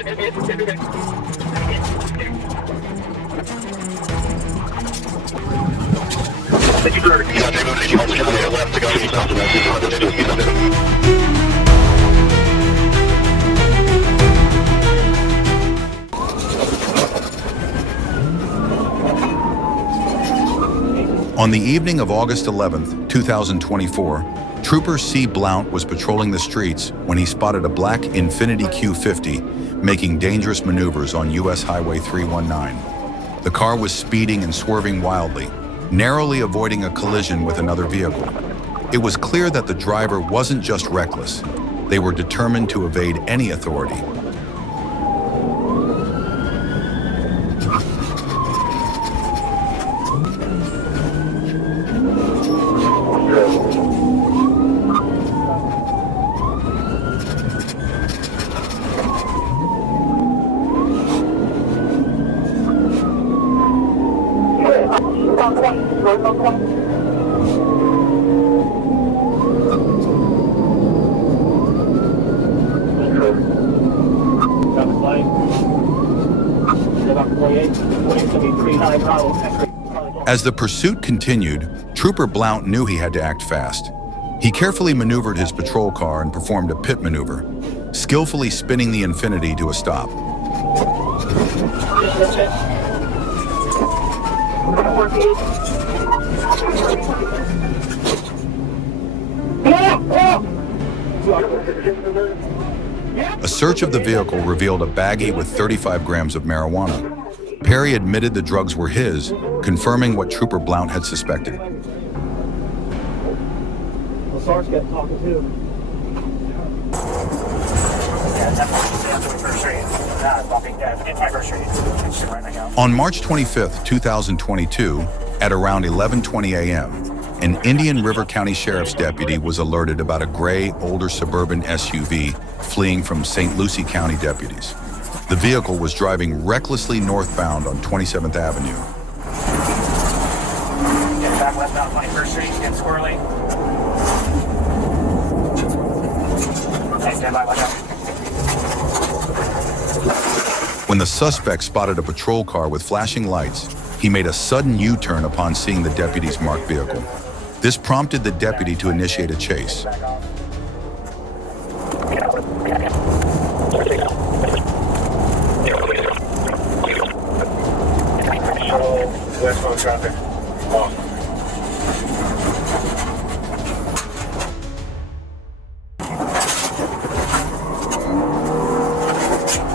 On the evening of August 11th, 2024, Trooper C. Blount was patrolling the streets when he spotted a black Infiniti Q50 making dangerous maneuvers on US Highway 319. The car was speeding and swerving wildly, narrowly avoiding a collision with another vehicle. It was clear that the driver wasn't just reckless. They were determined to evade any authority. As the pursuit continued, Trooper Blount knew he had to act fast. He carefully maneuvered his patrol car and performed a pit maneuver, skillfully spinning the Infiniti to a stop. A search of the vehicle revealed a baggie with 35 grams of marijuana. Perry admitted the drugs were his, confirming what Trooper Blount had suspected. Well, Sarge got talking too. On March 25th, 2022, at around 11:20 a.m., an Indian River County Sheriff's deputy was alerted about a gray, older suburban SUV fleeing from St. Lucie County deputies. The vehicle was driving recklessly northbound on 27th Avenue. Get back westbound 21st Street, get squirrely. Hey, stand by, watch out. When the suspect spotted a patrol car with flashing lights, he made a sudden U-turn upon seeing the deputy's marked vehicle. This prompted the deputy to initiate a chase. Westbound traffic. Off.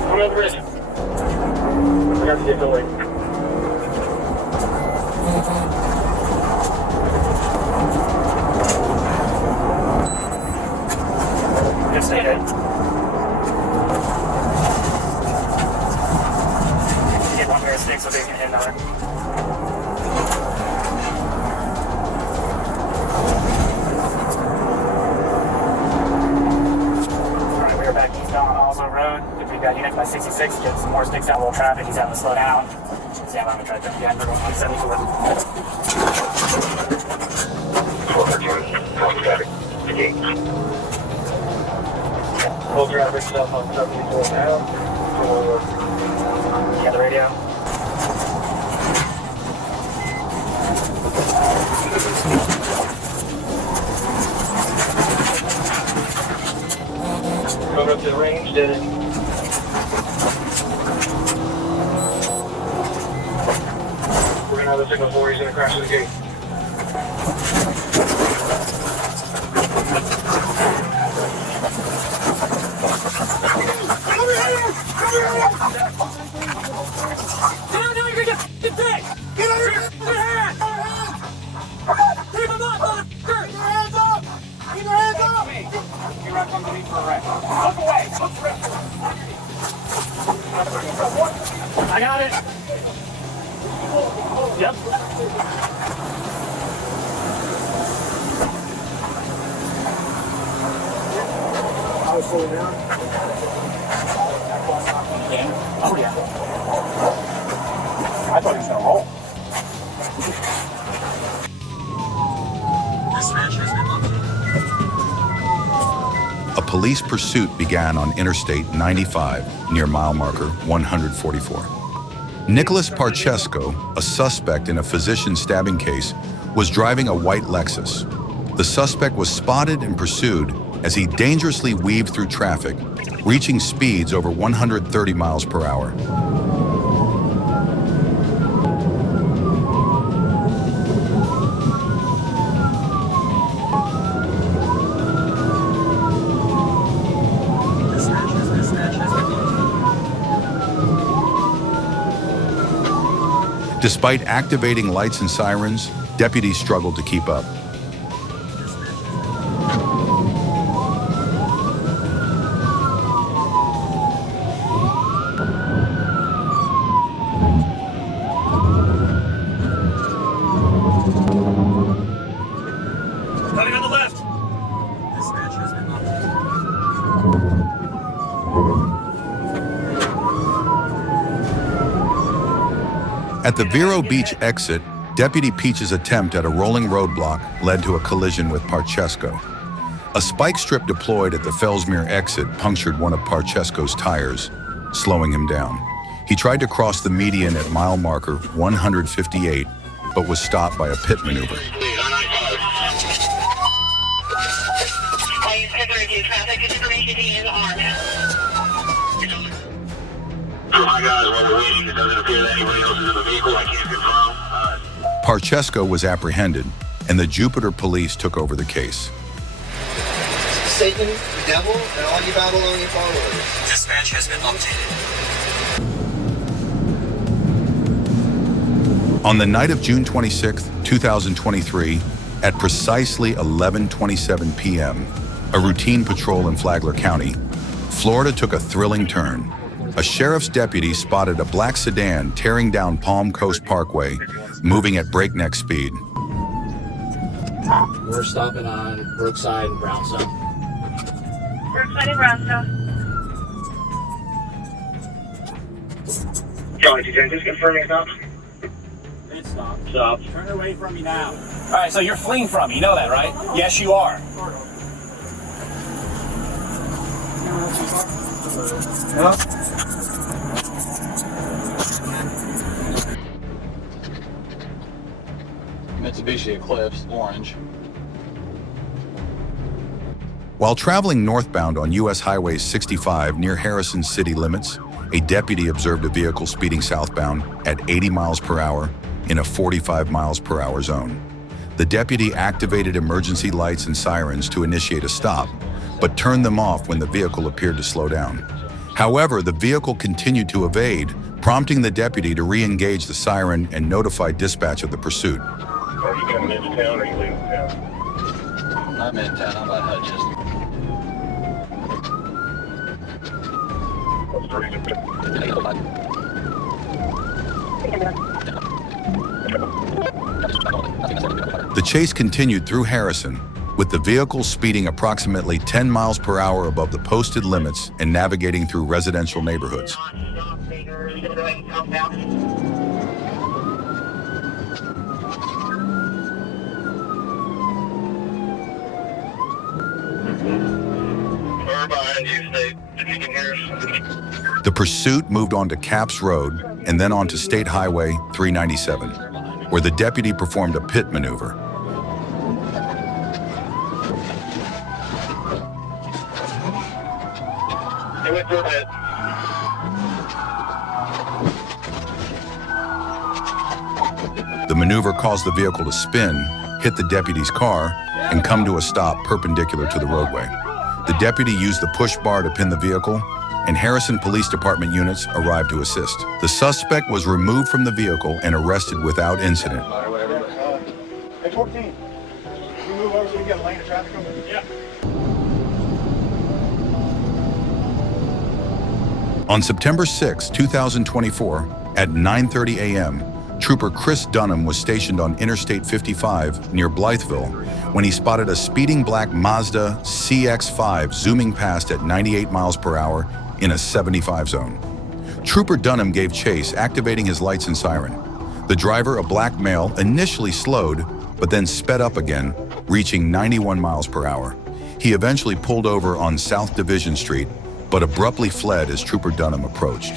Come over the bridge. I got to get the link. Just stay there. Get one pair of sticks so they can hit another. Unit by 66, get some more sticks out, a little traffic, he's having to slow down. Sam, I'm going to try to jump again, we're going 174. Full traffic, stuff on 74 now. Yeah, the radio. Coming up to the range, did it. We're going to have the signal for he's going to crash through the gate. Down, you're going to get big! Get under your hand! Keep him up, motherfucker! Keep your hands up! Keep your hands up! You're right underneath for a wreck. Look away! Look for it! I got it! Yep. I was slowing down. Yeah. Oh, yeah. I thought he was going to roll. A police pursuit began on Interstate 95 near mile marker 144. Nicholas Parchesco, a suspect in a physician stabbing case, was driving a white Lexus. The suspect was spotted and pursued as he dangerously weaved through traffic, reaching speeds over 130 miles per hour. Despite activating lights and sirens, deputies struggled to keep up. Coming on the left. At the Vero Beach exit, Deputy Peach's attempt at a rolling roadblock led to a collision with Parchesco. A spike strip deployed at the Fellsmere exit punctured one of Parchesco's tires, slowing him down. He tried to cross the median at mile marker 158, but was stopped by a pit maneuver. My guys, while we're waiting, it doesn't appear that anybody else is in the vehicle. I can't confirm. Parchesco was apprehended, and the Jupiter police took over the case. Satan, the devil, and all you Babylonian followers. Dispatch has been updated. On the night of June 26, 2023, at precisely 11:27 p.m., a routine patrol in Flagler County, Florida took a thrilling turn. A sheriff's deputy spotted a black sedan tearing down Palm Coast Parkway, moving at breakneck speed. We're stopping on Brookside and Brownstone. Brookside and Brownstone. Charlie 210, just confirming stop. It's stopped. Stop. Turn away from me now. All right, so you're fleeing from me. You know that, right? Yes, you are. Mitsubishi Eclipse, orange. While traveling northbound on U.S. Highway 65 near Harrison city limits, a deputy observed a vehicle speeding southbound at 80 miles per hour in a 45 miles per hour zone. The deputy activated emergency lights and sirens to initiate a stop, but turned them off when the vehicle appeared to slow down. However, the vehicle continued to evade, prompting the deputy to re-engage the siren and notify dispatch of the pursuit. Are you coming into town or are you leaving town? I'm in town. I'm about Hutchins. What's the reason? The chase continued through Harrison, with the vehicle speeding approximately 10 miles per hour above the posted limits and navigating through residential neighborhoods. We're behind you, State. If you can hear us. The pursuit moved on to Capps Road and then on to State Highway 397, where the deputy performed a pit maneuver. They went through it. The maneuver caused the vehicle to spin, hit the deputy's car, and come to a stop perpendicular to the roadway. The deputy used the push bar to pin the vehicle, and Harrison Police Department units arrived to assist. The suspect was removed from the vehicle and arrested without incident. Hey, 14. You move over so we can get a lane of traffic coming? Yeah. On September 6, 2024, at 9:30 a.m., Trooper Chris Dunham was stationed on Interstate 55 near Blytheville when he spotted a speeding black Mazda CX-5 zooming past at 98 miles per hour in a 75 zone. Trooper Dunham gave chase, activating his lights and siren. The driver, a black male, initially slowed, but then sped up again, reaching 91 miles per hour. He eventually pulled over on South Division Street, but abruptly fled as Trooper Dunham approached.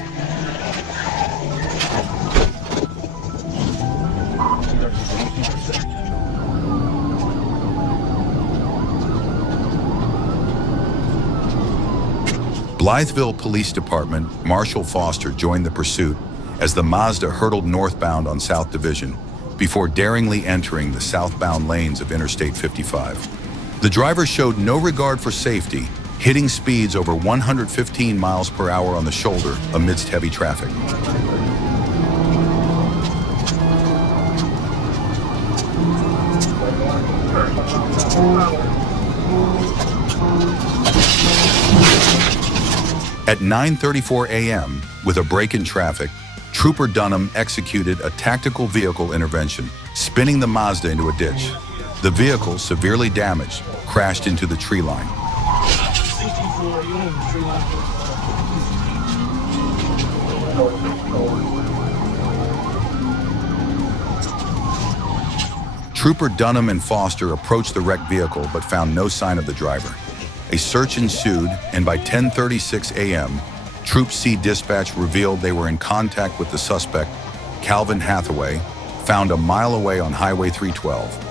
Blytheville Police Department Marshal Foster joined the pursuit as the Mazda hurtled northbound on South Division before daringly entering the southbound lanes of Interstate 55. The driver showed no regard for safety, hitting speeds over 115 miles per hour on the shoulder amidst heavy traffic. At 9:34 a.m., with a break in traffic, Trooper Dunham executed a tactical vehicle intervention, spinning the Mazda into a ditch. The vehicle, severely damaged, crashed into the tree line. Trooper Dunham and Foster approached the wrecked vehicle but found no sign of the driver. A search ensued, and by 10:36 a.m., Troop C dispatch revealed they were in contact with the suspect, Calvin Hathaway, found a mile away on Highway 312.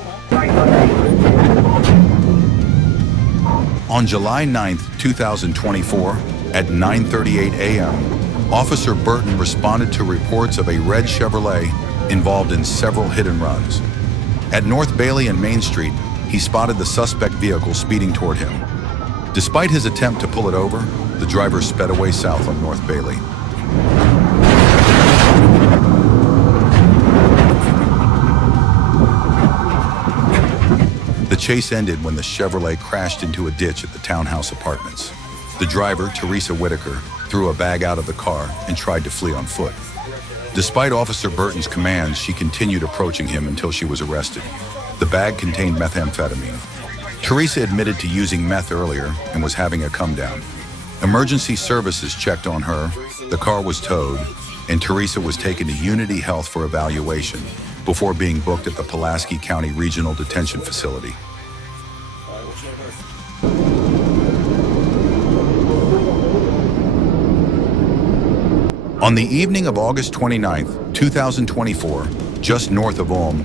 On July 9, 2024, at 9:38 a.m., Officer Burton responded to reports of a red Chevrolet involved in several hit-and-runs. At North Bailey and Main Street, he spotted the suspect vehicle speeding toward him. Despite his attempt to pull it over, the driver sped away south on North Bailey. The chase ended when the Chevrolet crashed into a ditch at the townhouse apartments. The driver, Teresa Whitaker, threw a bag out of the car and tried to flee on foot. Despite Officer Burton's commands, she continued approaching him until she was arrested. The bag contained methamphetamine. Teresa admitted to using meth earlier and was having a come-down. Emergency services checked on her, the car was towed, and Teresa was taken to Unity Health for evaluation before being booked at the Pulaski County Regional Detention Facility. On the evening of August 29, 2024, just north of Ulm,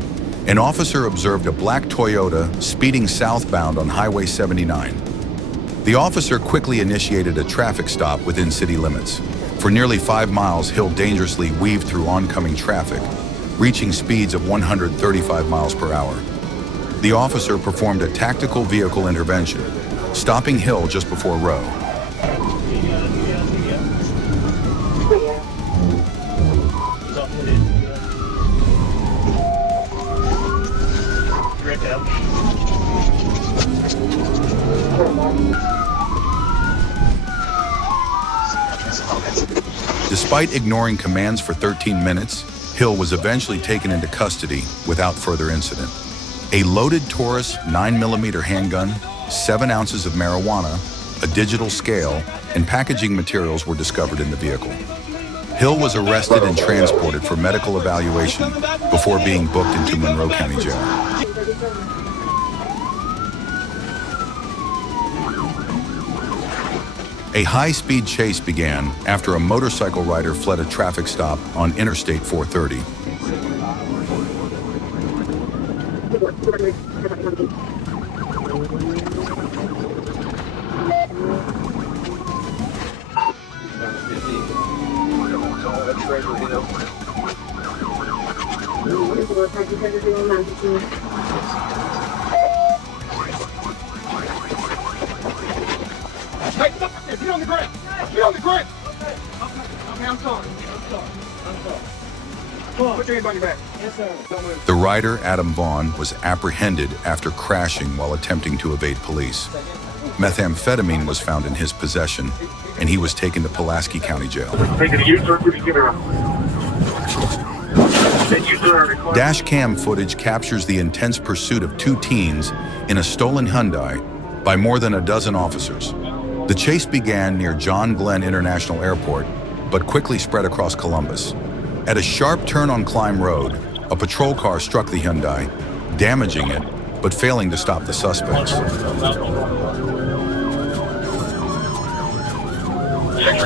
an officer observed a black Toyota speeding southbound on Highway 79. The officer quickly initiated a traffic stop within city limits. For nearly 5 miles, Hill dangerously weaved through oncoming traffic, reaching speeds of 135 miles per hour. The officer performed a tactical vehicle intervention, stopping Hill just before Row. Despite ignoring commands for 13 minutes, Hill was eventually taken into custody without further incident. A loaded Taurus 9mm handgun, 7 ounces of marijuana, a digital scale, and packaging materials were discovered in the vehicle. Hill was arrested and transported for medical evaluation before being booked into Monroe County Jail. A high-speed chase began after a motorcycle rider fled a traffic stop on Interstate 430. Get on the grip! Get on the grip! Okay, I'm sorry. Come on, put your hands on your back. Yes, sir. The rider, Adam Vaughn, was apprehended after crashing while attempting to evade police. Methamphetamine was found in his possession, and he was taken to Pulaski County Jail. Dashcam footage captures the intense pursuit of 2 teens in a stolen Hyundai by more than a dozen officers. The chase began near John Glenn International Airport, but quickly spread across Columbus. At a sharp turn on Climb Road, a patrol car struck the Hyundai, damaging it, but failing to stop the suspects.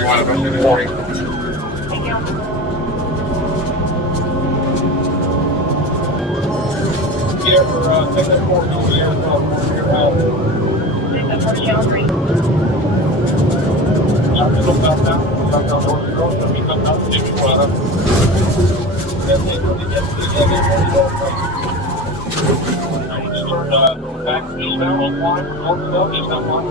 Thank you. Yeah, for take that forward over there, your house. Take that first yellow green. I'm just looking up now. I'm going to the road, so we come out to Jimmy Water. That's it, when you get to the end, I need to start back eastbound on one, north south, eastbound one.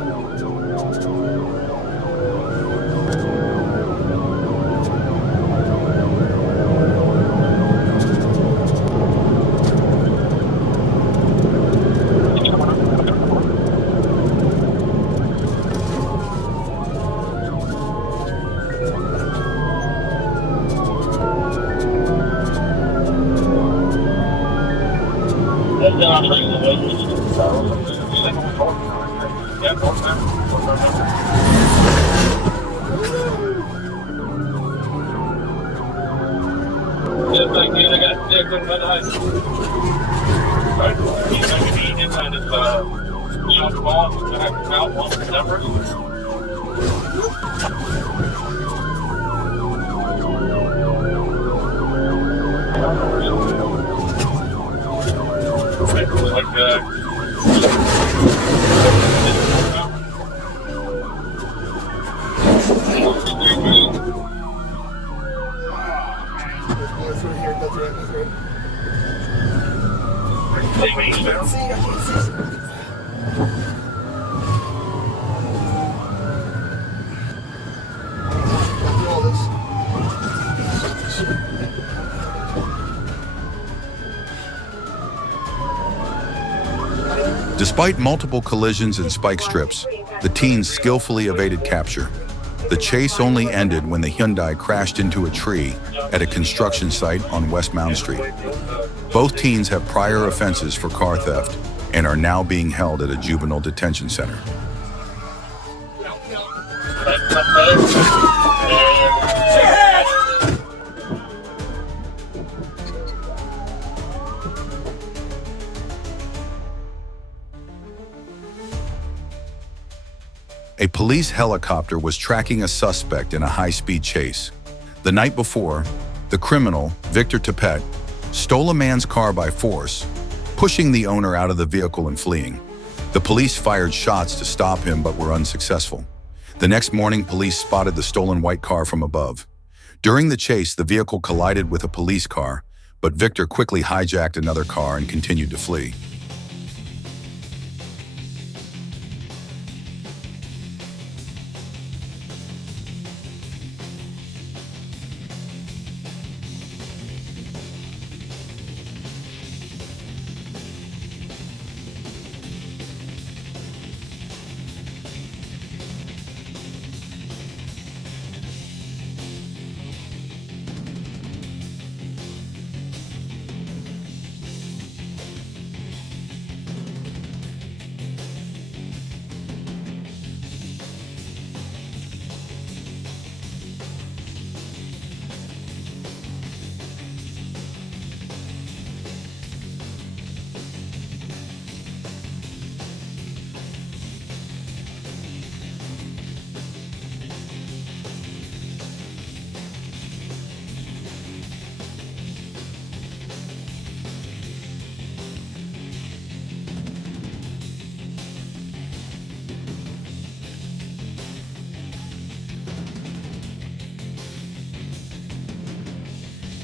Despite multiple collisions and spike strips, the teens skillfully evaded capture. The chase only ended when the Hyundai crashed into a tree at a construction site on West Mound Street. Both teens have prior offenses for car theft and are now being held at a juvenile detention center. A police helicopter was tracking a suspect in a high-speed chase. The night before, the criminal, Victor Tepet, stole a man's car by force, pushing the owner out of the vehicle and fleeing. The police fired shots to stop him but were unsuccessful. The next morning, police spotted the stolen white car from above. During the chase, the vehicle collided with a police car, but Victor quickly hijacked another car and continued to flee.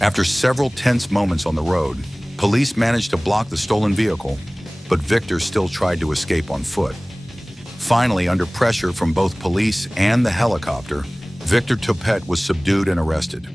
After several tense moments on the road, police managed to block the stolen vehicle, but Victor still tried to escape on foot. Finally, under pressure from both police and the helicopter, Victor Tepet was subdued and arrested.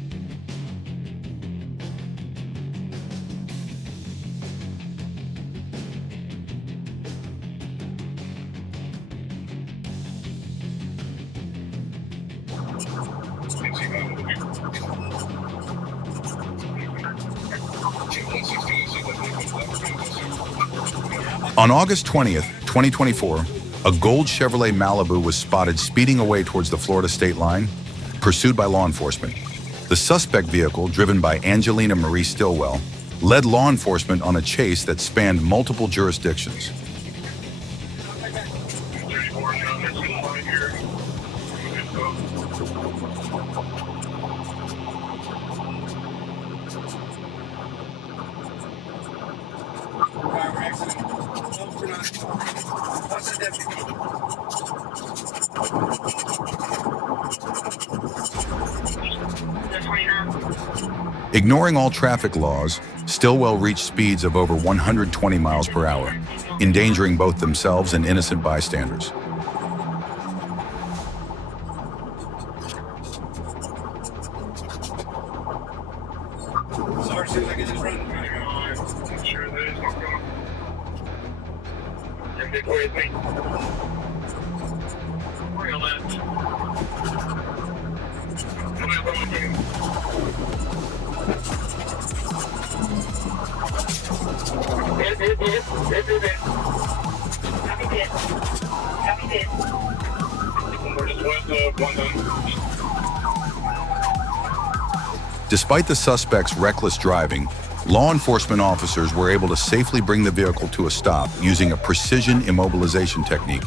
On August 20th, 2024, a gold Chevrolet Malibu was spotted speeding away towards the Florida state line, pursued by law enforcement. The suspect vehicle, driven by Angelina Marie Stillwell, led law enforcement on a chase that spanned multiple jurisdictions. Ignoring all traffic laws, Stillwell reached speeds of over 120 miles per hour, endangering both themselves and innocent bystanders. Sorry, see if I can just run. Sure, that is what's going on. You're big boy, mate. Relentless. Come on, come on, come on. Hit. Copy pit. Copy pit. We're just one done. Despite the suspect's reckless driving, law enforcement officers were able to safely bring the vehicle to a stop using a precision immobilization technique.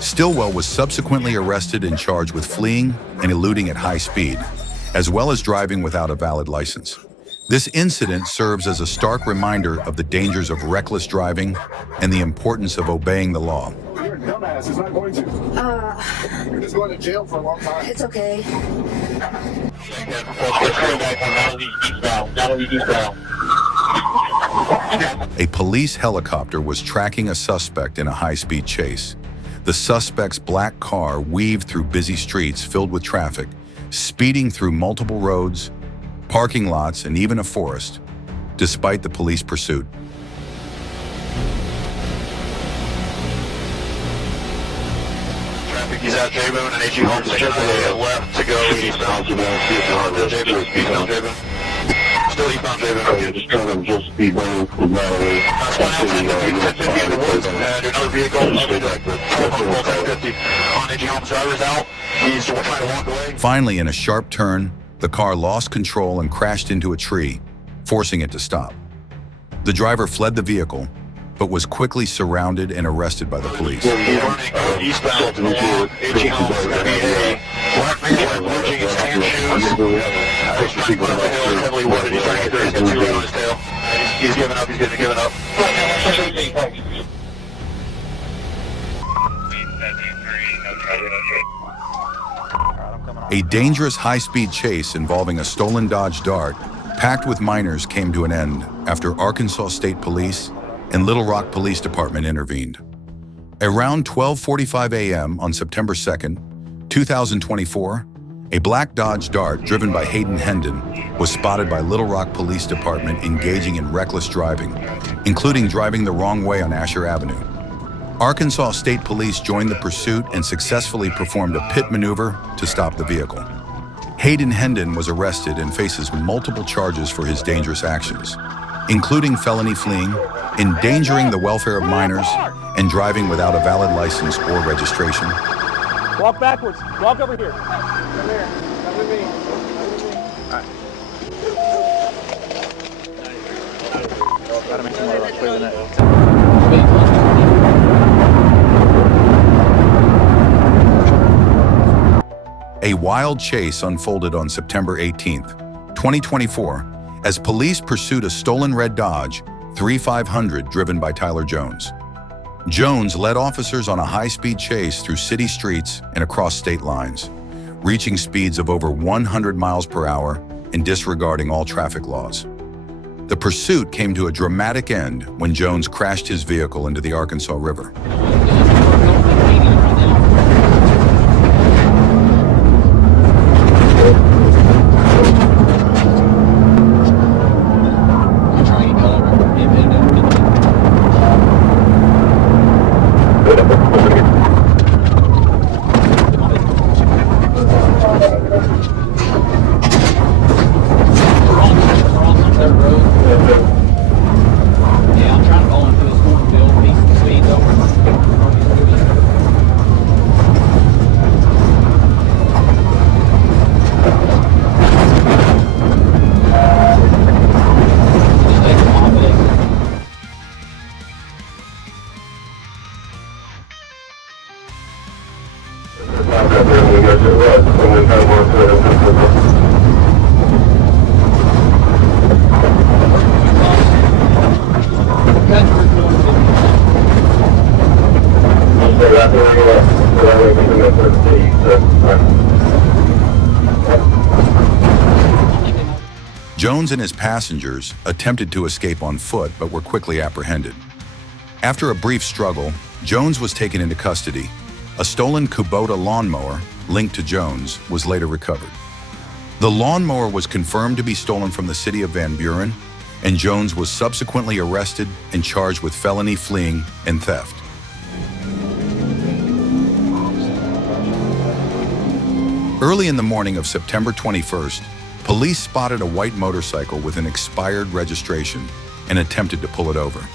Stillwell was subsequently arrested and charged with fleeing and eluding at high speed, as well as driving without a valid license. This incident serves as a stark reminder of the dangers of reckless driving and the importance of obeying the law. You're a dumbass. It's not going to. You're just going to jail for a long time. It's okay. A police helicopter was tracking a suspect in a high-speed chase. The suspect's black car weaved through busy streets filled with traffic, speeding through multiple roads, parking lots, and even a forest, despite the police pursuit. Traffic, he's out J-Boone and HE Homes taking left to go eastbound. Eastbound J-Boone. Still eastbound J-Boone. Okay, just trying to just speed down from that way. That's 150 in the woods. And another vehicle on HE Homes drivers out. He's trying to walk away. Finally, in a sharp turn, the car lost control and crashed into a tree, forcing it to stop. The driver fled the vehicle, but was quickly surrounded and arrested by the police. He's running eastbound toward HE Homes. It's going to be a black man with blue jeans, tan shoes. He's trying to go up the hill, heavily wooded. He's trying to get there. He's got 2 red on his tail. He's giving up. He's giving up. A dangerous high-speed chase involving a stolen Dodge Dart packed with minors came to an end after Arkansas State Police and Little Rock Police Department intervened. Around 12:45 a.m. on September 2nd, 2024, a black Dodge Dart driven by Hayden Hendon was spotted by Little Rock Police Department engaging in reckless driving, including driving the wrong way on Asher Avenue. Arkansas State Police joined the pursuit and successfully performed a pit maneuver to stop the vehicle. Hayden Hendon was arrested and faces multiple charges for his dangerous actions, including felony fleeing, endangering the welfare of minors, and driving without a valid license or registration. Walk backwards. Walk over here. Come here. Come with me. All right. Gotta make some more quicker than that. A wild chase unfolded on September 18th, 2024, as police pursued a stolen red Dodge 3500 driven by Tyler Jones. Jones led officers on a high-speed chase through city streets and across state lines, reaching speeds of over 100 miles per hour and disregarding all traffic laws. The pursuit came to a dramatic end when Jones crashed his vehicle into the Arkansas River. Jones and his passengers attempted to escape on foot but were quickly apprehended. After a brief struggle, Jones was taken into custody. A stolen Kubota lawnmower linked to Jones was later recovered. The lawnmower was confirmed to be stolen from the city of Van Buren, and Jones was subsequently arrested and charged with felony fleeing and theft. Early in the morning of September 21st, police spotted a white motorcycle with an expired registration and attempted to pull it over.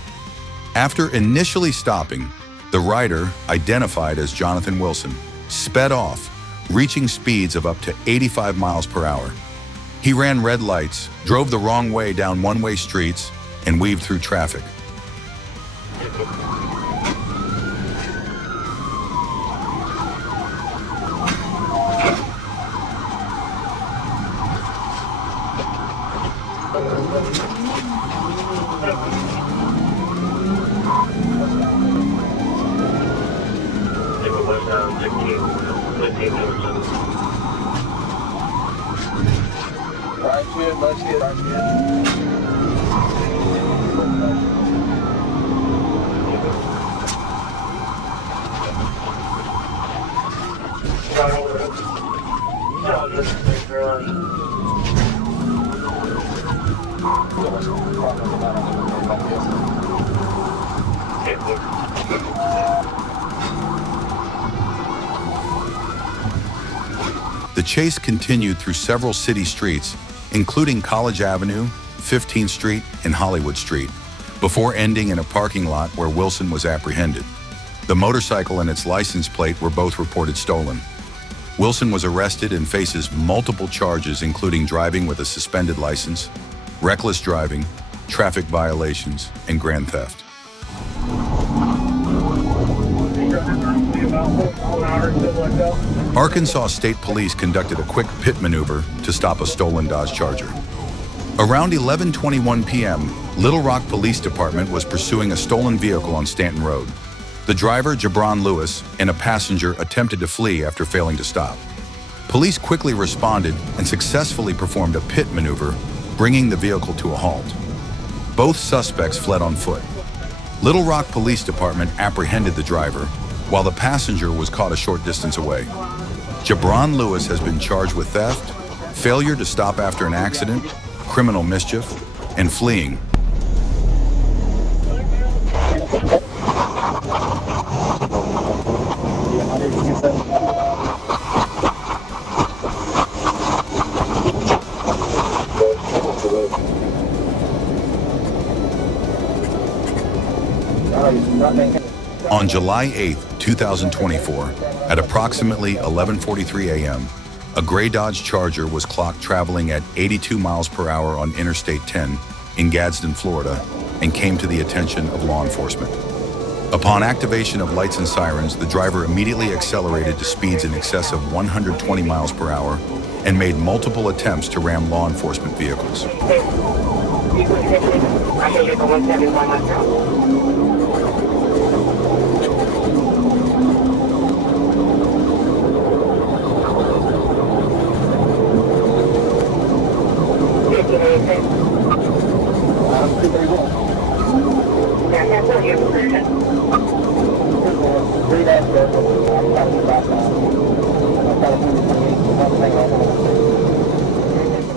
After initially stopping, the rider, identified as Jonathan Wilson, sped off, reaching speeds of up to 85 miles per hour. He ran red lights, drove the wrong way down one-way streets, and weaved through traffic. The chase continued through several city streets, including College Avenue, 15th Street, and Hollywood Street, before ending in a parking lot where Wilson was apprehended. The motorcycle and its license plate were both reported stolen. Wilson was arrested and faces multiple charges, including driving with a suspended license, reckless driving, traffic violations, and grand theft. Arkansas State Police conducted a quick pit maneuver to stop a stolen Dodge Charger. Around 11:21 p.m., Little Rock Police Department was pursuing a stolen vehicle on Stanton Road. The driver, Jabron Lewis, and a passenger attempted to flee after failing to stop. Police quickly responded and successfully performed a pit maneuver, bringing the vehicle to a halt. Both suspects fled on foot. Little Rock Police Department apprehended the driver, while the passenger was caught a short distance away. Jabron Lewis has been charged with theft, failure to stop after an accident, criminal mischief, and fleeing. On July 8, 2024, at approximately 11:43 a.m., a gray Dodge Charger was clocked traveling at 82 miles per hour on Interstate 10 in Gadsden, Florida, and came to the attention of law enforcement. Upon activation of lights and sirens, the driver immediately accelerated to speeds in excess of 120 miles per hour and made multiple attempts to ram law enforcement vehicles.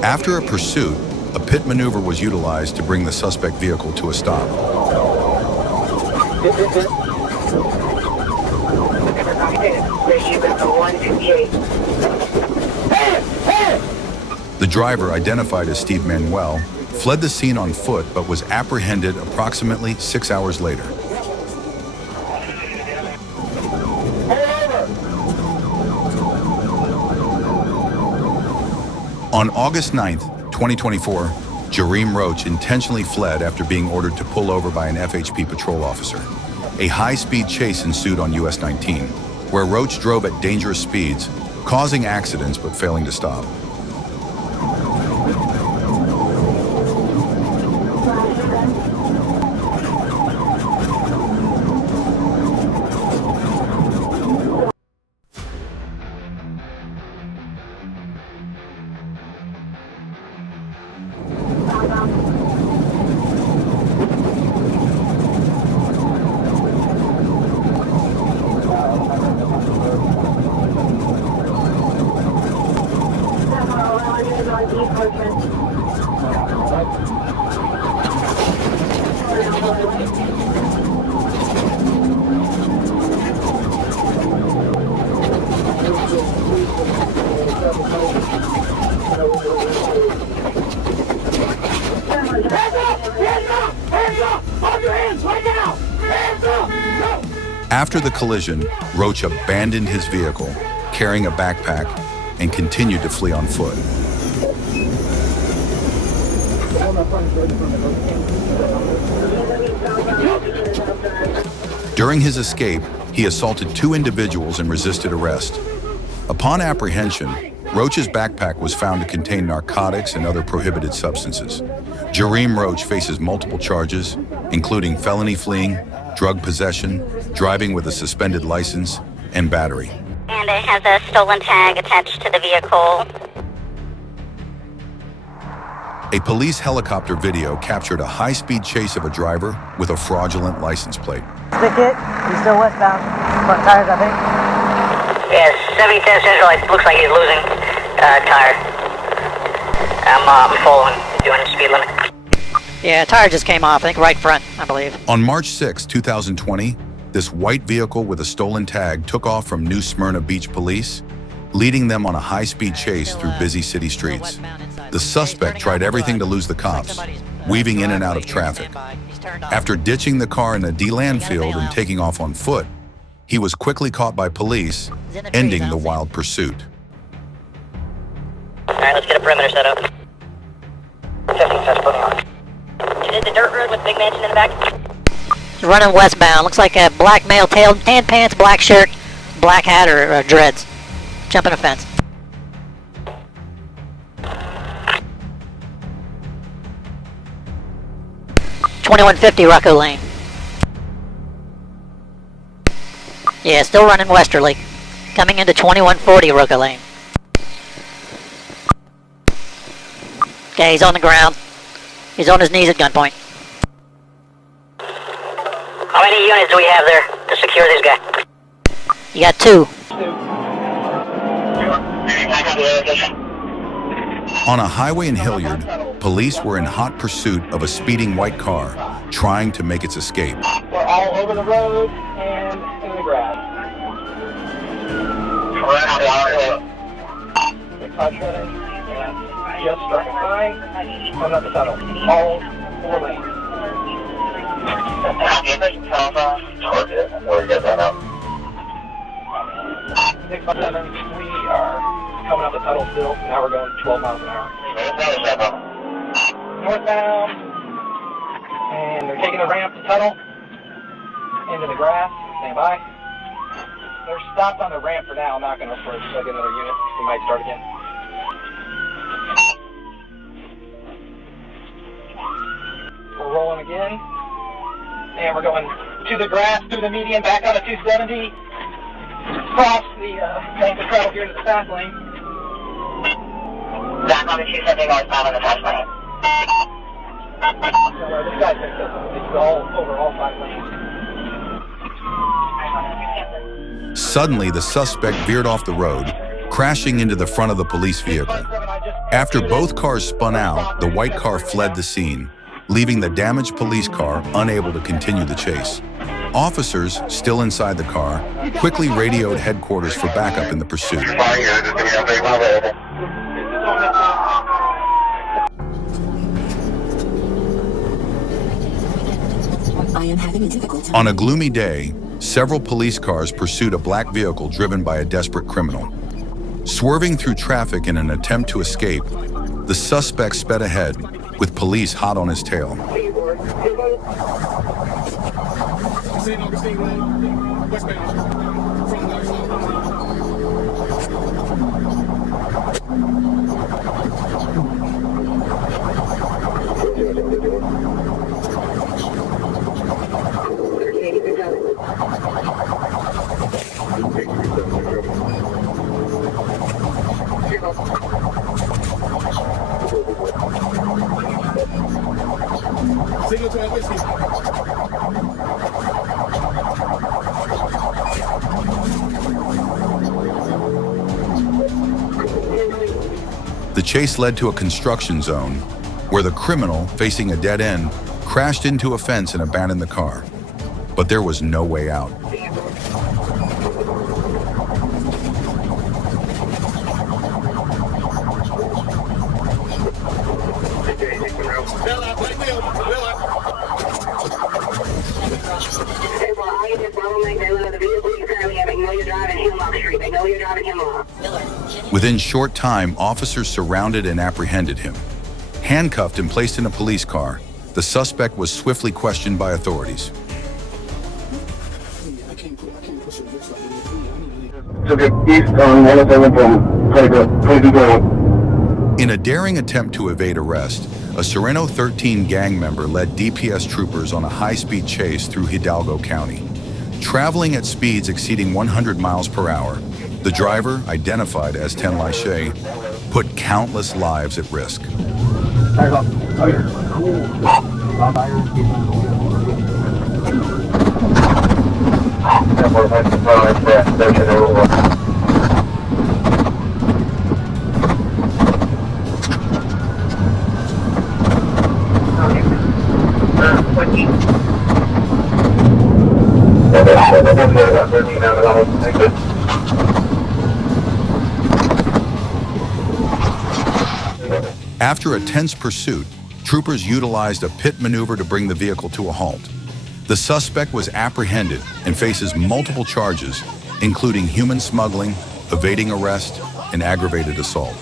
After a pursuit, a pit maneuver was utilized to bring the suspect vehicle to a stop. The driver, identified as Steve Manuel, fled the scene on foot but was apprehended approximately 6 hours later. On August 9th, 2024, Jareem Roach intentionally fled after being ordered to pull over by an FHP patrol officer. A high-speed chase ensued on US 19, where Roach drove at dangerous speeds, causing accidents but failing to stop. After the collision, Roach abandoned his vehicle, carrying a backpack, and continued to flee on foot. During his escape, he assaulted 2 individuals and resisted arrest. Upon apprehension, Roach's backpack was found to contain narcotics and other prohibited substances. Jareem Roach faces multiple charges, including felony fleeing, drug possession, driving with a suspended license, and battery. And it has a stolen tag attached to the vehicle. A police helicopter video captured a high-speed chase of a driver with a fraudulent license plate. Stick it. He's still westbound. Front tires, I think. Yeah, 7010 Central. It looks like he's losing tire. I'm following, doing the speed limit. Yeah, tire just came off. I think right front, I believe. On March 6, 2020, this white vehicle with a stolen tag took off from New Smyrna Beach Police, leading them on a high-speed chase through busy city streets. The suspect tried everything to lose the cops, weaving in and out of traffic. After ditching the car in a D-land field and taking off on foot, he was quickly caught by police, ending the wild pursuit. All right, let's get a perimeter set up. 15 cents putting on. Is it the dirt road with the big mansion in the back? He's running westbound. Looks like a black male, tan pants, black shirt, black hat, or dreads. Jumping a fence. $21.50 Rocco Lane. Yeah, still running westerly. Coming into 2140 Rocco Lane. Okay, he's on the ground. He's on his knees at gunpoint. How many units do we have there to secure this guy? You got 2. On a highway in Hilliard, police were in hot pursuit of a speeding white car, trying to make its escape. We're all over the road and in the grass. Just starting by, coming up the tunnel. All 4 lanes. 657, we are coming up the tunnel still. Now we're going 12 miles an hour. Northbound, and they're taking the ramp to tunnel into the grass. Stand by. They're stopped on the ramp for now. I'm not going to for like another unit. We might start again. We're rolling again. And we're going to the grass, through the median, back on the 270. Cross the lane to travel here to the fast lane. Back on the 270 northbound on the fast lane. So this guy picked up. It's all over all 5 lanes. Suddenly, the suspect veered off the road, crashing into the front of the police vehicle. After both cars spun out, the white car fled the scene, leaving the damaged police car unable to continue the chase. Officers, still inside the car, quickly radioed headquarters for backup in the pursuit. On a gloomy day, several police cars pursued a black vehicle driven by a desperate criminal. Swerving through traffic in an attempt to escape, the suspect sped ahead, with police hot on his tail. The chase led to a construction zone where the criminal, facing a dead end, crashed into a fence and abandoned the car. But there was no way out. Within short time, officers surrounded and apprehended him. Handcuffed and placed in a police car, the suspect was swiftly questioned by authorities. In a daring attempt to evade arrest, a Sereno 13 gang member led DPS troopers on a high-speed chase through Hidalgo County. Traveling at speeds exceeding 100 miles per hour, the driver, identified as Ten Lachey, put countless lives at risk. After a tense pursuit, troopers utilized a pit maneuver to bring the vehicle to a halt. The suspect was apprehended and faces multiple charges, including human smuggling, evading arrest, and aggravated assault.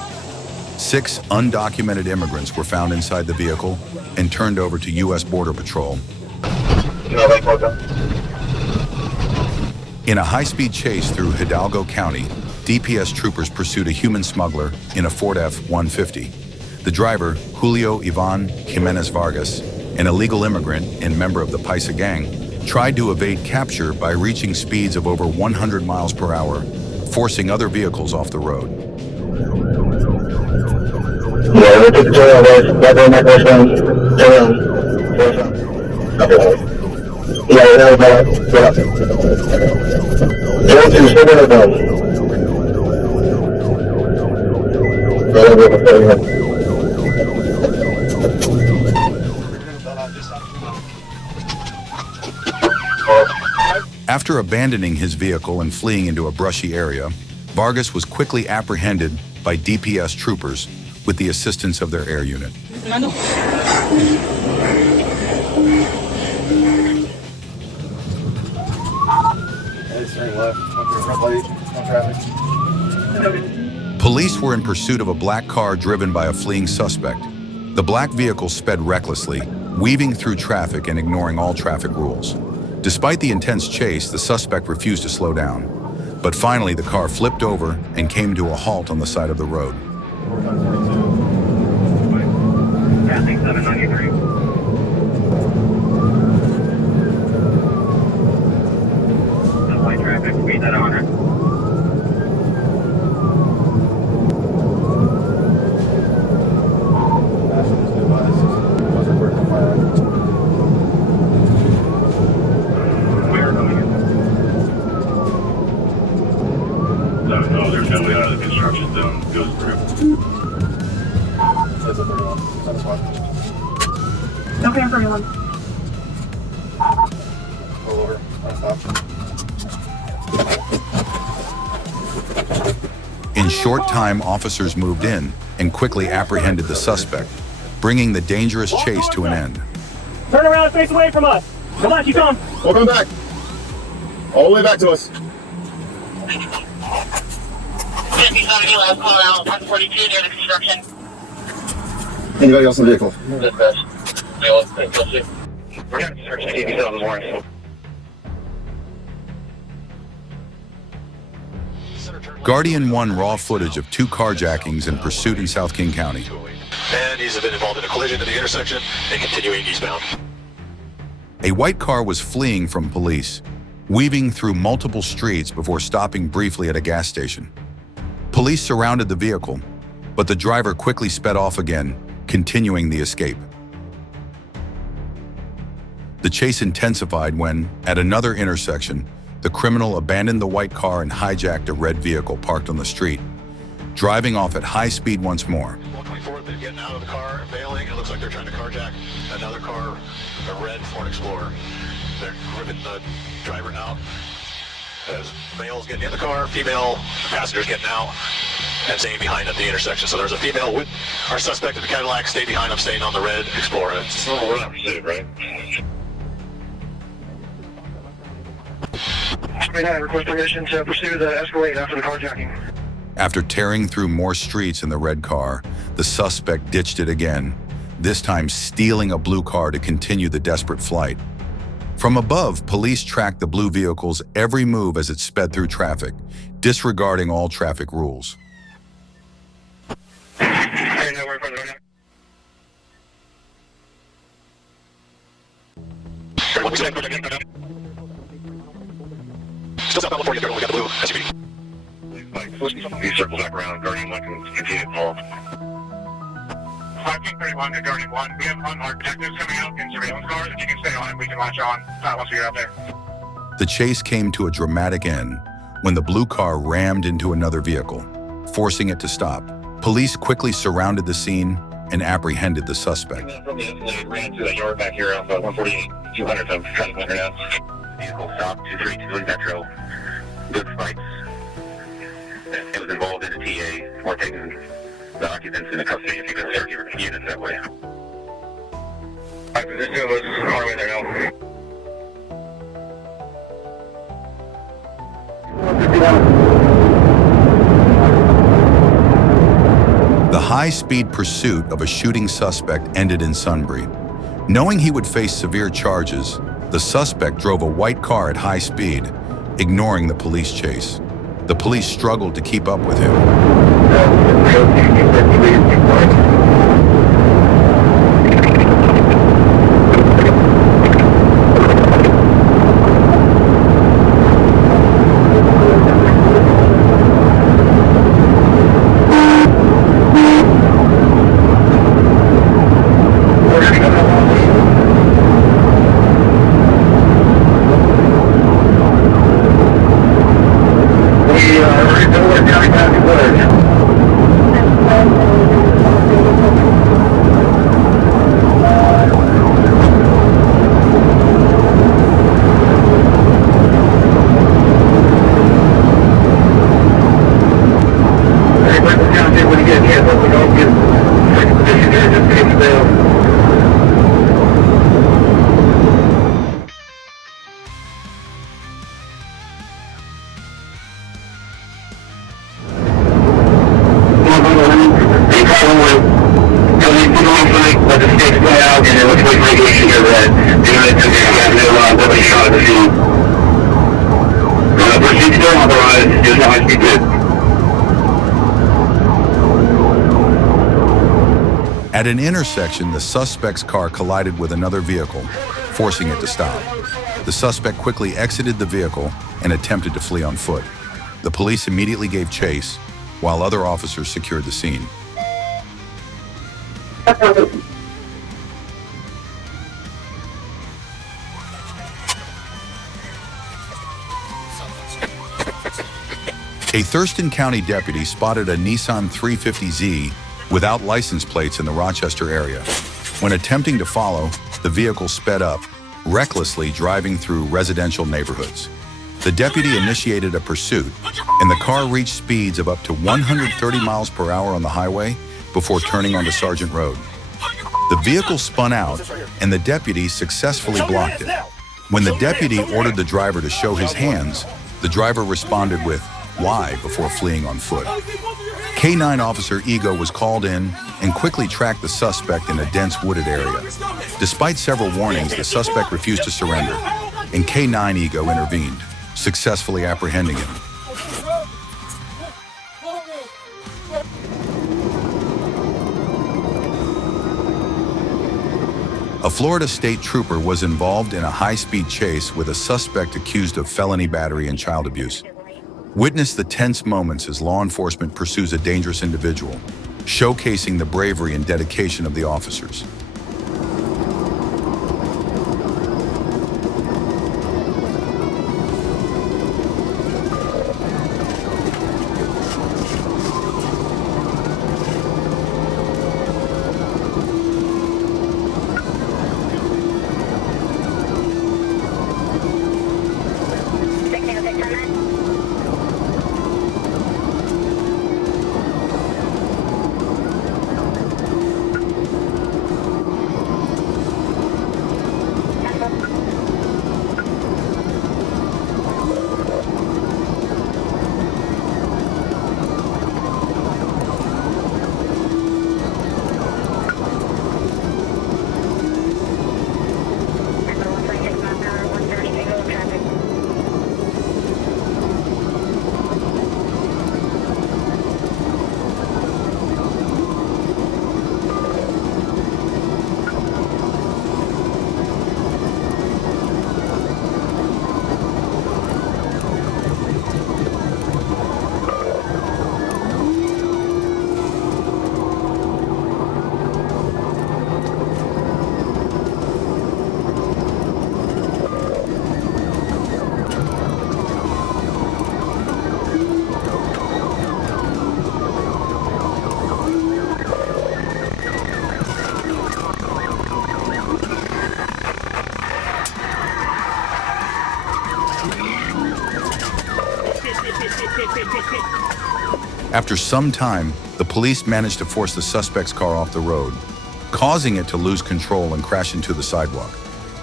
6 undocumented immigrants were found inside the vehicle and turned over to U.S. Border Patrol. In a high-speed chase through Hidalgo County, DPS troopers pursued a human smuggler in a Ford F-150. The driver, Julio Ivan Jimenez Vargas, an illegal immigrant and member of the Paisa gang, tried to evade capture by reaching speeds of over 100 miles per hour, forcing other vehicles off the road. After abandoning his vehicle and fleeing into a brushy area, Vargas was quickly apprehended by DPS troopers with the assistance of their air unit. Police were in pursuit of a black car driven by a fleeing suspect. The black vehicle sped recklessly, weaving through traffic and ignoring all traffic rules. Despite the intense chase, the suspect refused to slow down. But finally, the car flipped over and came to a halt on the side of the road. Passing 793. Subway traffic, speed at 100. No, there's no way out of the construction zone. Goes through. Okay, I'm for everyone. In short time, officers moved in and quickly apprehended the suspect, bringing the dangerous chase to an end. Turn around and face away from us. Come on, keep going. Welcome back. All the way back to us. 57, last call out, 142 near the construction. Anybody else in the vehicle? Dispatch. We're going to search 57 morning. Guardian 1 raw footage of 2 carjackings in pursuit in South King County. And he's been involved in a collision at the intersection and continuing eastbound. A white car was fleeing from police, weaving through multiple streets before stopping briefly at a gas station. Police surrounded the vehicle, but the driver quickly sped off again, continuing the escape. The chase intensified when, at another intersection, the criminal abandoned the white car and hijacked a red vehicle parked on the street, driving off at high speed once more. getting out of the car and bailing. It looks like they're trying to carjack another car, a red Ford Explorer. They're ripping the driver out. As males getting in the car, female passengers getting out and staying behind at the intersection. So there's a female with our suspect in the Cadillac, stay behind him, staying on the red Explorer. It's normal run pursuit, right? Request permission to pursue the Escalade after the carjacking. After tearing through more streets in the red car, the suspect ditched it again, this time stealing a blue car to continue the desperate flight. From above, police tracked the blue vehicle's every move as it sped through traffic, disregarding all traffic rules. Still southbound before you get there, we got the blue SUV. These circles back around, Guardian 1 can continue to call. 531 to Guardian 1. We have unmarked detectives coming out in surveillance cars. If you can stay on it, we can latch on once we get out there. The chase came to a dramatic end when the blue car rammed into another vehicle, forcing it to stop. Police quickly surrounded the scene and apprehended the suspect. From the Escalade, ran to the yard back here off 148, 200, so I'm trying to find her now. Vehicle stopped, 232 Metro. Good spikes. It was involved in a TA. We're taking the occupants into custody if you can search your units that way. Alright, position was on our way there now. The high-speed pursuit of a shooting suspect ended in Sunbury. Knowing he would face severe charges, the suspect drove a white car at high speed, ignoring the police chase. The police struggled to keep up with him. At an intersection, the suspect's car collided with another vehicle, forcing it to stop. The suspect quickly exited the vehicle and attempted to flee on foot. The police immediately gave chase, while other officers secured the scene. A Thurston County deputy spotted a Nissan 350Z without license plates in the Rochester area. When attempting to follow, the vehicle sped up, recklessly driving through residential neighborhoods. The deputy initiated a pursuit, and the car reached speeds of up to 130 miles per hour on the highway before turning onto Sargent Road. The vehicle spun out, and the deputy successfully blocked it. When the deputy ordered the driver to show his hands, the driver responded with, "Why?" before fleeing on foot. K9 Officer Ego was called in and quickly tracked the suspect in a dense wooded area. Despite several warnings, the suspect refused to surrender, and K9 Ego intervened, successfully apprehending him. A Florida state trooper was involved in a high-speed chase with a suspect accused of felony battery and child abuse. Witness the tense moments as law enforcement pursues a dangerous individual, showcasing the bravery and dedication of the officers. After some time, the police managed to force the suspect's car off the road, causing it to lose control and crash into the sidewalk.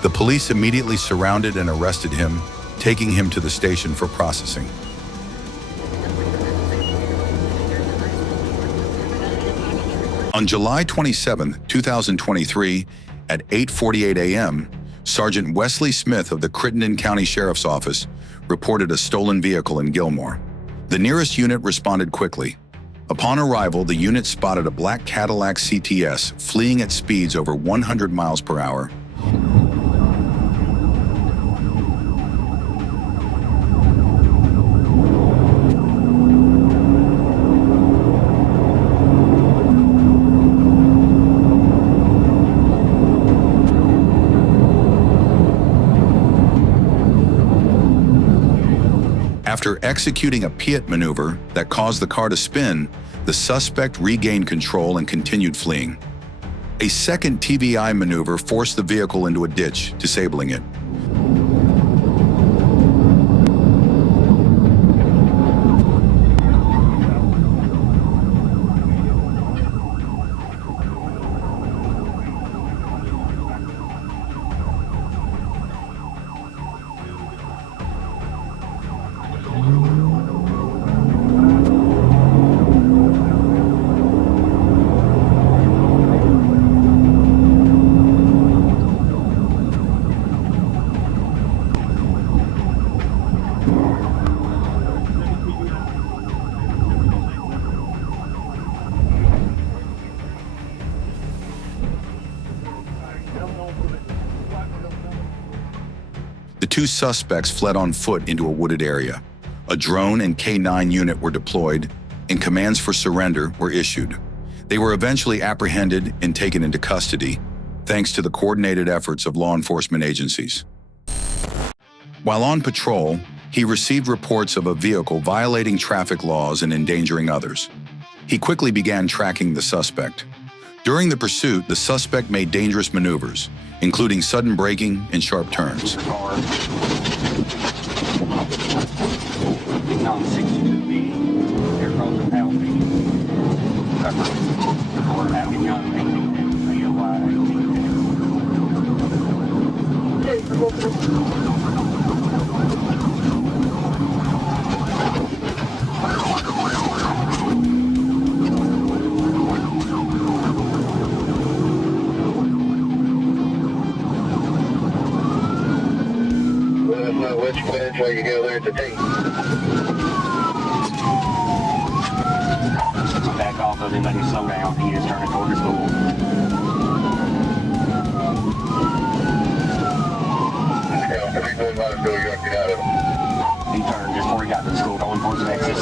The police immediately surrounded and arrested him, taking him to the station for processing. On July 27, 2023, at 8:48 a.m., Sergeant Wesley Smith of the Crittenden County Sheriff's Office reported a stolen vehicle in Gilmore. The nearest unit responded quickly. Upon arrival, the unit spotted a black Cadillac CTS fleeing at speeds over 100 miles per hour. After executing a Piet maneuver that caused the car to spin, the suspect regained control and continued fleeing. A second TVI maneuver forced the vehicle into a ditch, disabling it. The two suspects fled on foot into a wooded area. A drone and K-9 unit were deployed, and commands for surrender were issued. They were eventually apprehended and taken into custody, thanks to the coordinated efforts of law enforcement agencies. While on patrol, he received reports of a vehicle violating traffic laws and endangering others. He quickly began tracking the suspect. During the pursuit, the suspect made dangerous maneuvers, including sudden braking and sharp turns. Which way try to go there at the tape. Back off of him, let him slow down. He is turning toward the school. He turned just before he got to the school, going towards Texas.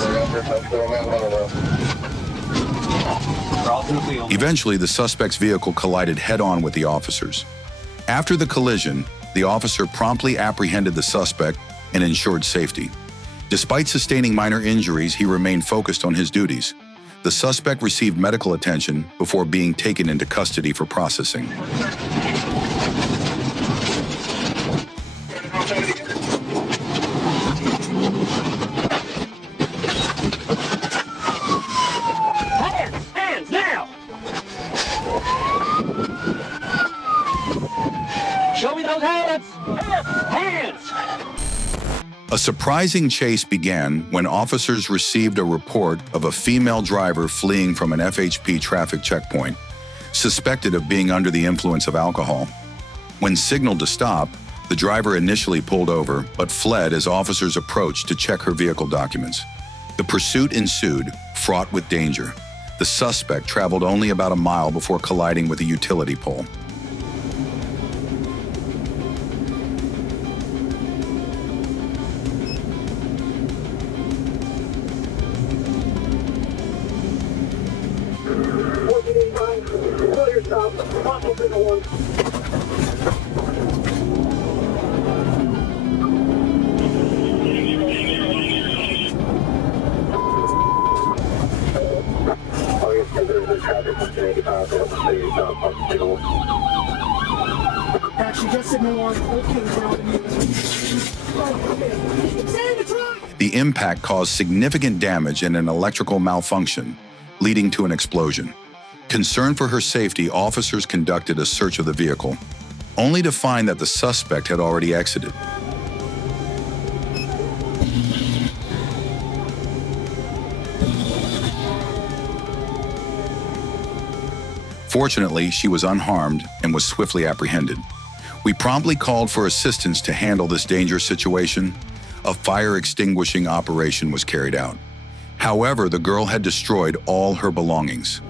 Eventually, the suspect's vehicle collided head-on with the officers. After the collision, the officer promptly apprehended the suspect and ensured safety. Despite sustaining minor injuries, he remained focused on his duties. The suspect received medical attention before being taken into custody for processing. Hands now! Show me those hands! Hands! A surprising chase began when officers received a report of a female driver fleeing from an FHP traffic checkpoint, suspected of being under the influence of alcohol. When signaled to stop, the driver initially pulled over but fled as officers approached to check her vehicle documents. The pursuit ensued, fraught with danger. The suspect traveled only about a mile before colliding with a utility pole. Actually, just signal one. Okay, down. Stay in the truck! The impact caused significant damage and an electrical malfunction, leading to an explosion. Concerned for her safety, officers conducted a search of the vehicle, only to find that the suspect had already exited. Fortunately, she was unharmed and was swiftly apprehended. We promptly called for assistance to handle this dangerous situation. A fire extinguishing operation was carried out. However, the girl had destroyed all her belongings.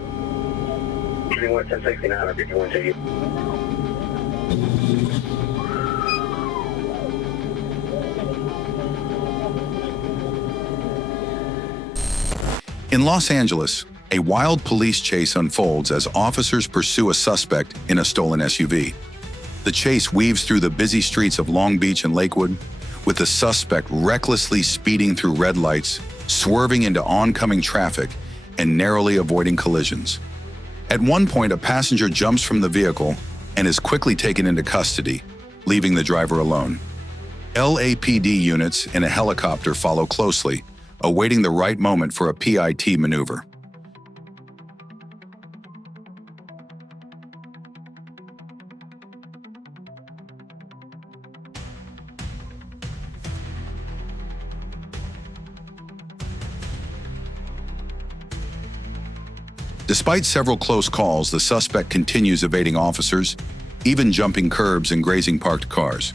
In Los Angeles, a wild police chase unfolds as officers pursue a suspect in a stolen SUV. The chase weaves through the busy streets of Long Beach and Lakewood, with the suspect recklessly speeding through red lights, swerving into oncoming traffic, and narrowly avoiding collisions. At one point, a passenger jumps from the vehicle and is quickly taken into custody, leaving the driver alone. LAPD units and a helicopter follow closely, awaiting the right moment for a PIT maneuver. Despite several close calls, the suspect continues evading officers, even jumping curbs and grazing parked cars.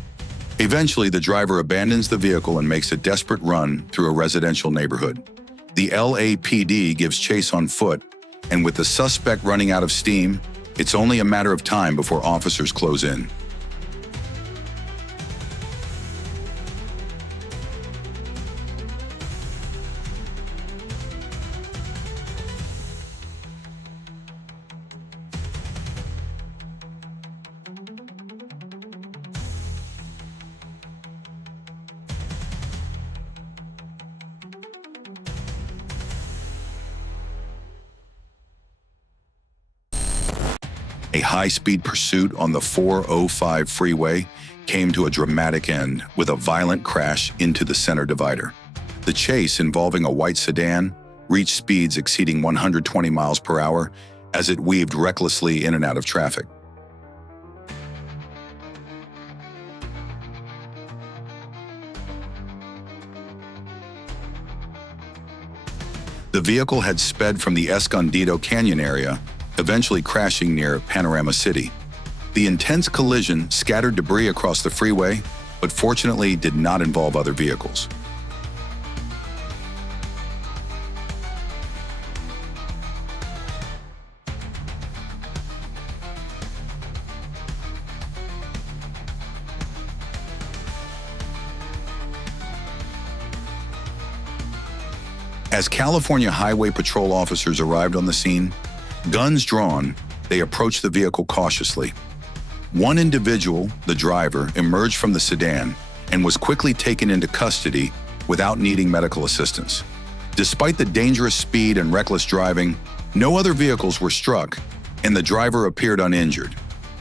Eventually, the driver abandons the vehicle and makes a desperate run through a residential neighborhood. The LAPD gives chase on foot, and with the suspect running out of steam, it's only a matter of time before officers close in. A high-speed pursuit on the 405 freeway came to a dramatic end with a violent crash into the center divider. The chase, involving a white sedan, reached speeds exceeding 120 miles per hour as it weaved recklessly in and out of traffic. The vehicle had sped from the Escondido Canyon area, eventually crashing near Panorama City. The intense collision scattered debris across the freeway, but fortunately did not involve other vehicles. As California Highway Patrol officers arrived on the scene, guns drawn, they approached the vehicle cautiously. One individual, the driver, emerged from the sedan and was quickly taken into custody without needing medical assistance. Despite the dangerous speed and reckless driving, no other vehicles were struck, and the driver appeared uninjured.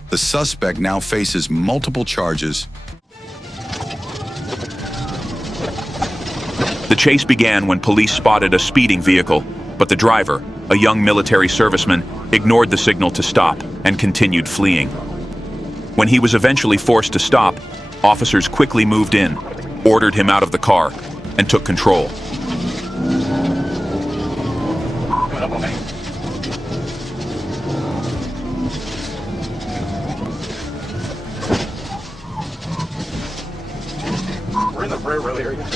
The suspect now faces multiple charges. The chase began when police spotted a speeding vehicle, but the driver, a young military serviceman, ignored the signal to stop and continued fleeing. When he was eventually forced to stop, officers quickly moved in, ordered him out of the car, and took control. We're in the railroad area.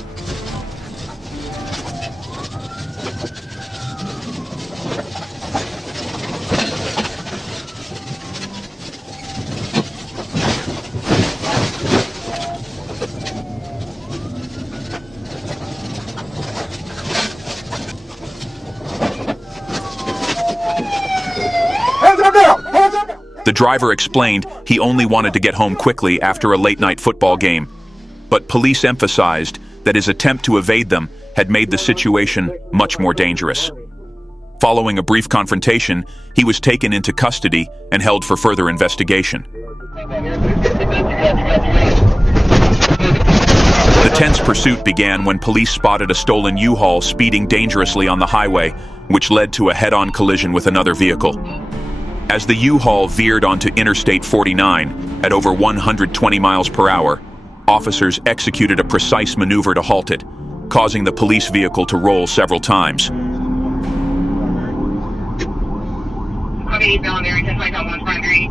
The driver explained he only wanted to get home quickly after a late-night football game, but police emphasized that his attempt to evade them had made the situation much more dangerous. Following a brief confrontation, he was taken into custody and held for further investigation. The tense pursuit began when police spotted a stolen U-Haul speeding dangerously on the highway, which led to a head-on collision with another vehicle. As the U-Haul veered onto Interstate 49 at over 120 miles per hour, officers executed a precise maneuver to halt it, causing the police vehicle to roll several times. Okay, Bill, American Flight 153.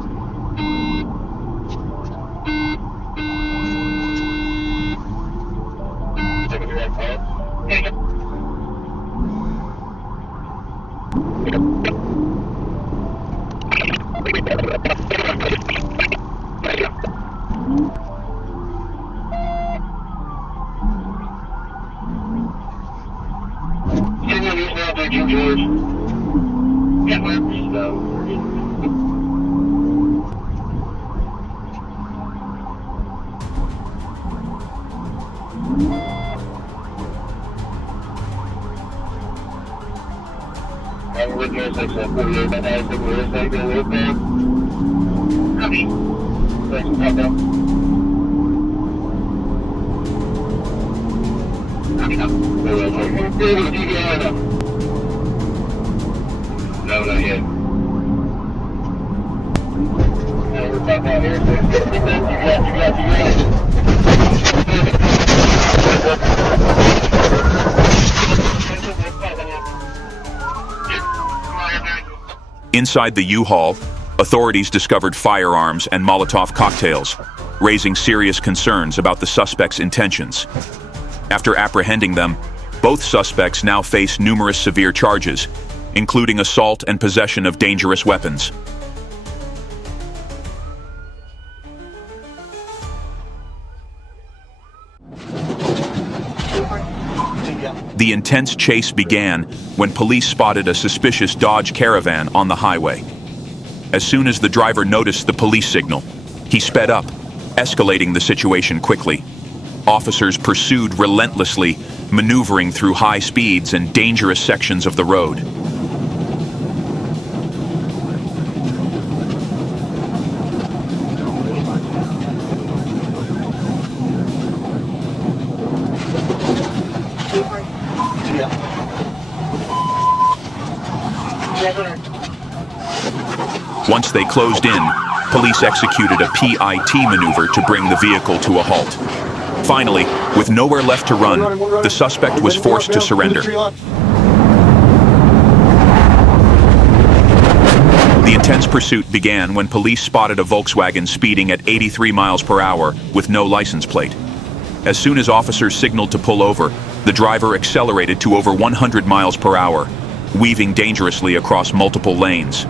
No, not yet. We're talking out here. Inside the U-Haul, authorities discovered firearms and Molotov cocktails, raising serious concerns about the suspects' intentions. After apprehending them, both suspects now face numerous severe charges, including assault and possession of dangerous weapons. The intense chase began when police spotted a suspicious Dodge Caravan on the highway. As soon as the driver noticed the police signal, he sped up, escalating the situation quickly. Officers pursued relentlessly, maneuvering through high speeds and dangerous sections of the road. Once they closed in, police executed a PIT maneuver to bring the vehicle to a halt. Finally, with nowhere left to run, the suspect was forced to surrender. The intense pursuit began when police spotted a Volkswagen speeding at 83 miles per hour with no license plate. As soon as officers signaled to pull over, the driver accelerated to over 100 miles per hour, weaving dangerously across multiple lanes.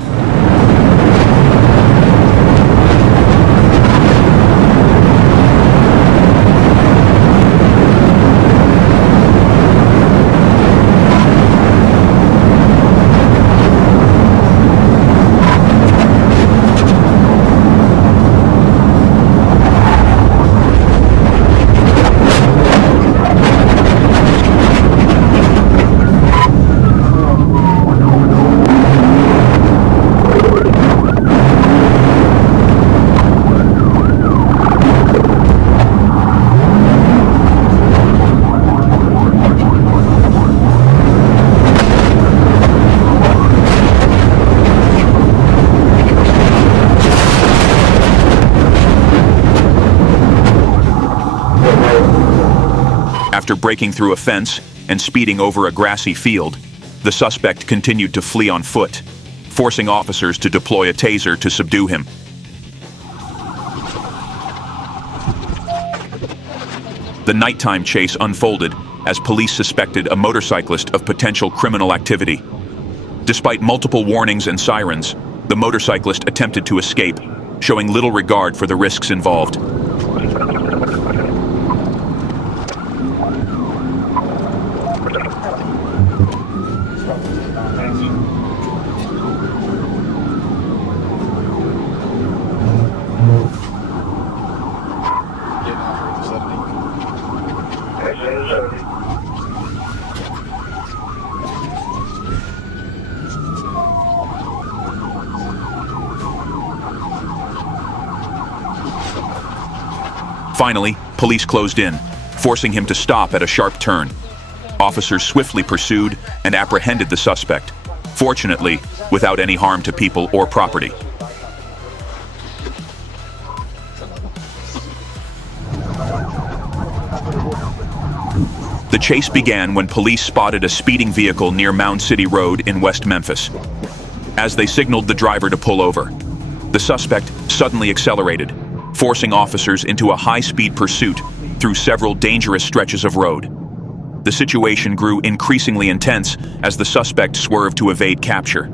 After breaking through a fence and speeding over a grassy field, the suspect continued to flee on foot, forcing officers to deploy a taser to subdue him. The nighttime chase unfolded as police suspected a motorcyclist of potential criminal activity. Despite multiple warnings and sirens, the motorcyclist attempted to escape, showing little regard for the risks involved. Finally, police closed in, forcing him to stop at a sharp turn. Officers swiftly pursued and apprehended the suspect, fortunately without any harm to people or property. The chase began when police spotted a speeding vehicle near Mound City Road in West Memphis. As they signaled the driver to pull over, the suspect suddenly accelerated, forcing officers into a high-speed pursuit through several dangerous stretches of road. The situation grew increasingly intense as the suspect swerved to evade capture.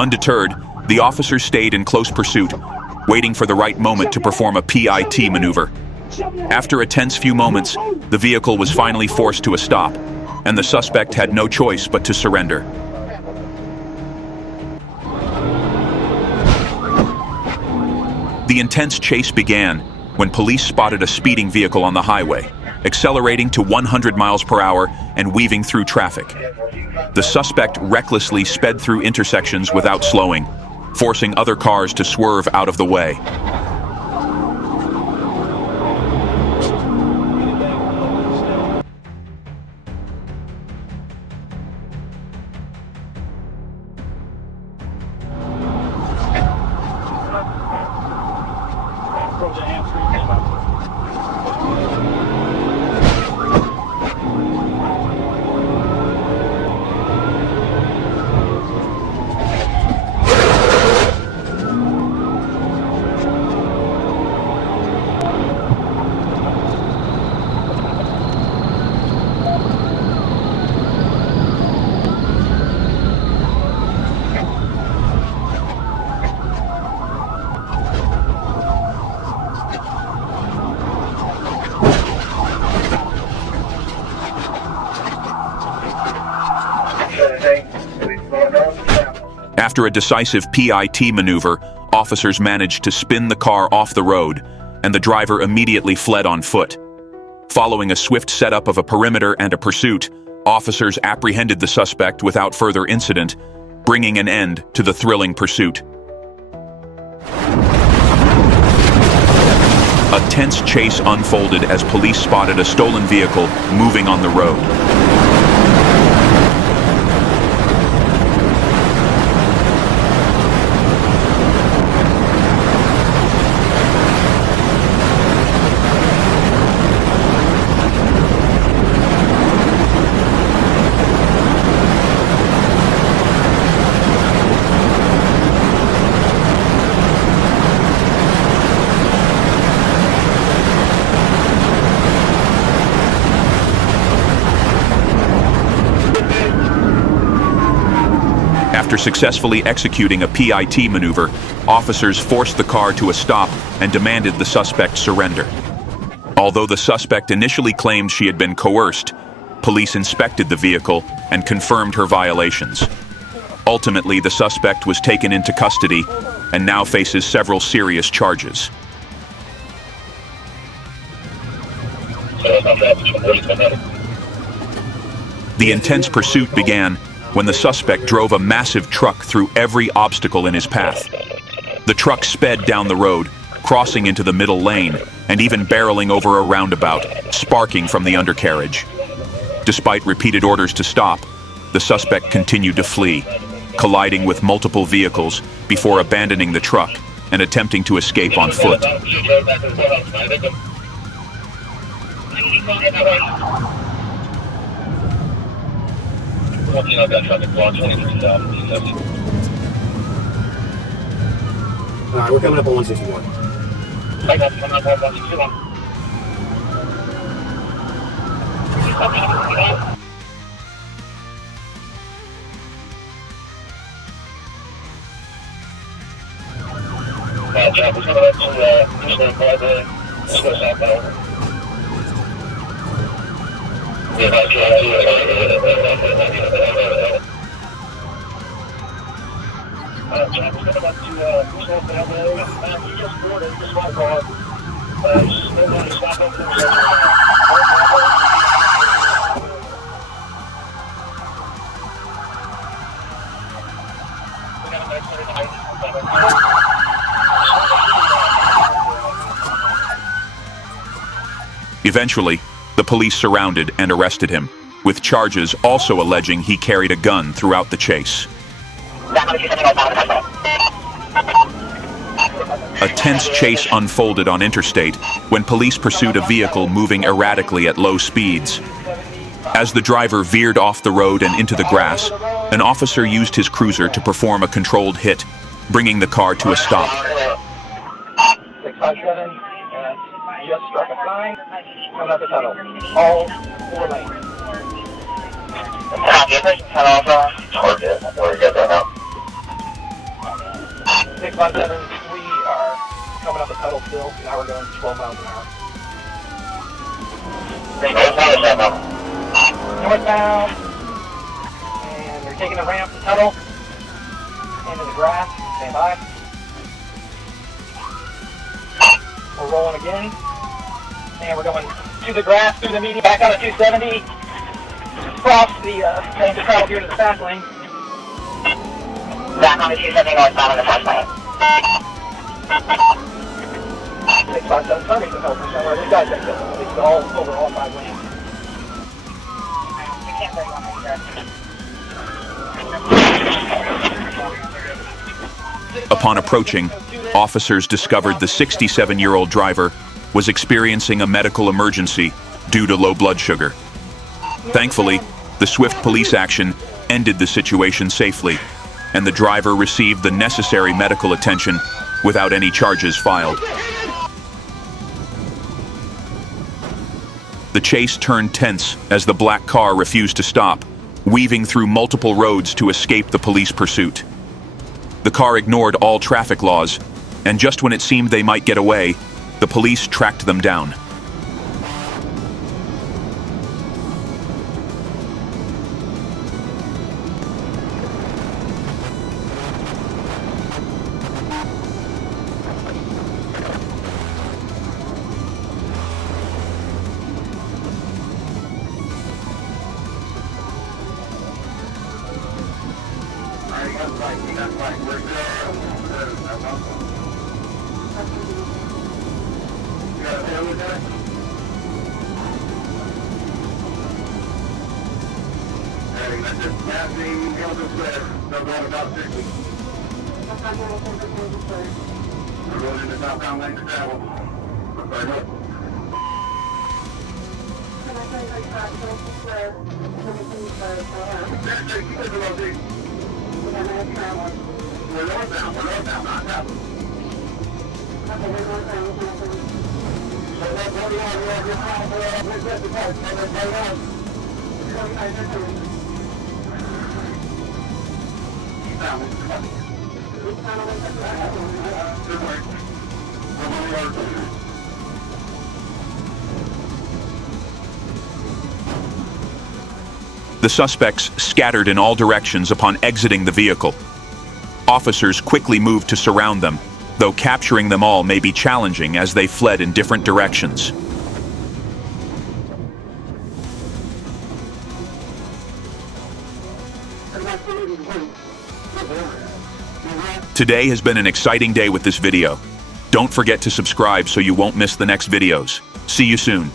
Undeterred, the officers stayed in close pursuit, waiting for the right moment to perform a PIT maneuver. After a tense few moments, the vehicle was finally forced to a stop, and the suspect had no choice but to surrender. The intense chase began when police spotted a speeding vehicle on the highway, accelerating to 100 miles per hour and weaving through traffic. The suspect recklessly sped through intersections without slowing, forcing other cars to swerve out of the way. After a decisive PIT maneuver, officers managed to spin the car off the road, and the driver immediately fled on foot. Following a swift setup of a perimeter and a pursuit, officers apprehended the suspect without further incident, bringing an end to the thrilling pursuit. A tense chase unfolded as police spotted a stolen vehicle moving on the road. After successfully executing a PIT maneuver, officers forced the car to a stop and demanded the suspect surrender. Although the suspect initially claimed she had been coerced, police inspected the vehicle and confirmed her violations. Ultimately, the suspect was taken into custody and now faces several serious charges. The intense pursuit began when the suspect drove a massive truck through every obstacle in his path. The truck sped down the road, crossing into the middle lane, and even barreling over a roundabout, sparking from the undercarriage. Despite repeated orders to stop, the suspect continued to flee, colliding with multiple vehicles before abandoning the truck and attempting to escape on foot. Alright, we're coming up on 161. Eventually, the police surrounded and arrested him, with charges also alleging he carried a gun throughout the chase. A tense chase unfolded on Interstate when police pursued a vehicle moving erratically at low speeds. As the driver veered off the road and into the grass, an officer used his cruiser to perform a controlled hit, bringing the car to a stop. 657, just struck a sign, coming up the tunnel. All 4 lanes. Target, where you get that out? 657, we are coming up the tunnel still. Now we're going 12 miles an hour. Northbound, and they're taking the ramp to tunnel, into the grass, stand by. We're rolling again, and we're going to the grass, through the median, back out of 270, cross the lane to travel here to the fast lane. Back on the 270 northbound on the fast lane. 657, sorry, somewhere. This guy's like this. It's all over all 5 lanes. Upon approaching, officers discovered the 67-year-old driver was experiencing a medical emergency due to low blood sugar. Thankfully, the swift police action ended the situation safely, and the driver received the necessary medical attention without any charges filed. The chase turned tense as the black car refused to stop, weaving through multiple roads to escape the police pursuit. The car ignored all traffic laws, and just when it seemed they might get away, the police tracked them down. The suspects scattered in all directions upon exiting the vehicle. Officers quickly moved to surround them, though capturing them all may be challenging as they fled in different directions. Today has been an exciting day with this video. Don't forget to subscribe so you won't miss the next videos. See you soon.